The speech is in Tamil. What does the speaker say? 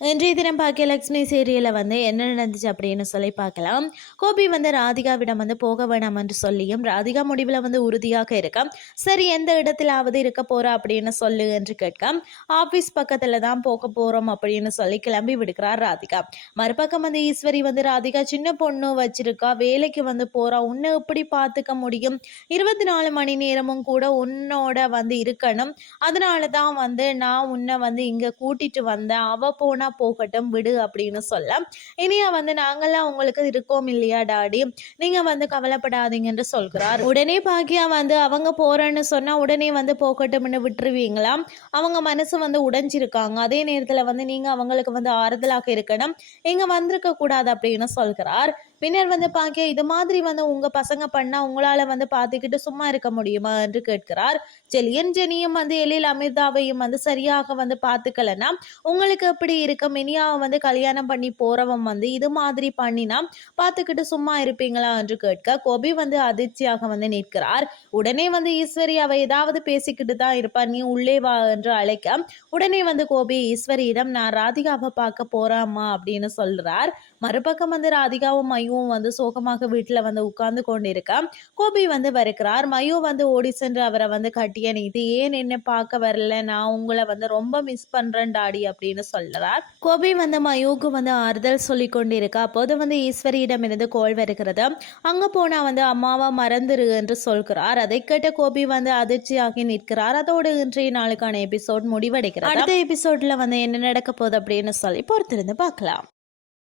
இன்றைய தினம் பாக்கியலட்சுமி சீரியலில் வந்து என்ன நடந்துச்சு அப்படின்னு சொல்லி பார்க்கலாம். கோபி வந்து ராதிகாவிடம் வந்து போக வேணாம் என்று சொல்லியும் ராதிகா முடிவில் வந்து உறுதியாக இருக்க? சரி எந்த இடத்திலாவது இருக்க போகிறா அப்படின்னு சொல்லு என்று கேட்க ஆஃபீஸ் பக்கத்தில் தான் போக போகிறோம் அப்படின்னு சொல்லி கிளம்பி விடுக்கிறார் ராதிகா. மறுபக்கம் வந்து ஈஸ்வரி வந்து ராதிகா சின்ன பொண்ணு வச்சிருக்கா வேலைக்கு வந்து போகிறா உன்னை எப்படி பார்த்துக்க முடியும்? இருபத்தி நாலு மணி நேரமும் கூட உன்னோட வந்து இருக்கணும். அதனால தான் வந்து நான் உன்னை வந்து இங்கே கூட்டிகிட்டு வந்தேன். அவள் போன போகட்டும் விடு அப்படின்னு சொல்ல இனியா வந்து நாங்கெல்லாம் உங்களுக்கு இருக்கோம் இல்லையா டாடி? நீங்க வந்து கவலைப்படாதீங்க என்று சொல்கிறார். உடனே பாக்கியா வந்து அவங்க போறேன்னு சொன்னா உடனே வந்து போகட்டும்னு விட்டுருவீங்களா? அவங்க மனசு வந்து உடைஞ்சிருக்காங்க. அதே நேரத்துல வந்து நீங்க அவங்களுக்கு வந்து ஆறுதலாக இருக்கணும். இங்க வந்திருக்க கூடாது அப்படின்னு சொல்கிறார். பின்னர் வந்து பார்க்க இது மாதிரி வந்து உங்க பசங்க பண்ணா உங்களால வந்து பார்த்துக்கிட்டு சும்மா இருக்க முடியுமா என்று கேட்கிறார். ஜெலியன் ஜெனியும் வந்து எழில் அமிர்தாவையும் வந்து சரியாக வந்து பார்த்துக்கலன்னா உங்களுக்கு எப்படி இருக்க மினியாவை வந்து கல்யாணம் பண்ணி போறவன் வந்து இது மாதிரி பண்ணினா பார்த்துக்கிட்டு சும்மா இருப்பீங்களா என்று கேட்க கோபி வந்து அதிர்ச்சியாக வந்து நிற்கிறார். உடனே வந்து ஈஸ்வரி அவ ஏதாவது பேசிக்கிட்டு தான் இருப்பா நீ உள்ளே வா என்று அழைக்க உடனே வந்து கோபி ஈஸ்வரியிடம் நான் ராதிகாவை பார்க்க போறாமா அப்படின்னு சொல்றார். மறுபக்கம் வந்து ராதிகாவும் மயுவும் வந்து சோகமாக வீட்டுல வந்து உட்கார்ந்து கொண்டிருக்க. கோபி வந்து வருகிறார். மயு வந்து ஓடி சென்று அவரை வந்து கட்டிய நீதி ஏன் என்ன பார்க்க வரல? நான் உங்களை வந்து ரொம்ப மிஸ் பண்றேன் டாடி அப்படின்னு சொல்றார் கோபி வந்து மயுவுக்கு வந்து ஆறுதல் சொல்லி கொண்டிருக்க. அப்போது வந்து ஈஸ்வரியிடமிருந்து கோல் வருகிறது. அங்க போனா வந்து அம்மாவை மறந்துரு என்று சொல்கிறார். அதை கேட்ட கோபி வந்து அதிர்ச்சியாகி நிற்கிறார். அதோடு இன்றைய நாளுக்கான எபிசோட் முடிவடைகிறது. அடுத்த எபிசோட்ல வந்து என்ன நடக்க போகுது அப்படின்னு சொல்லி பொறுத்திருந்து பார்க்கலாம்.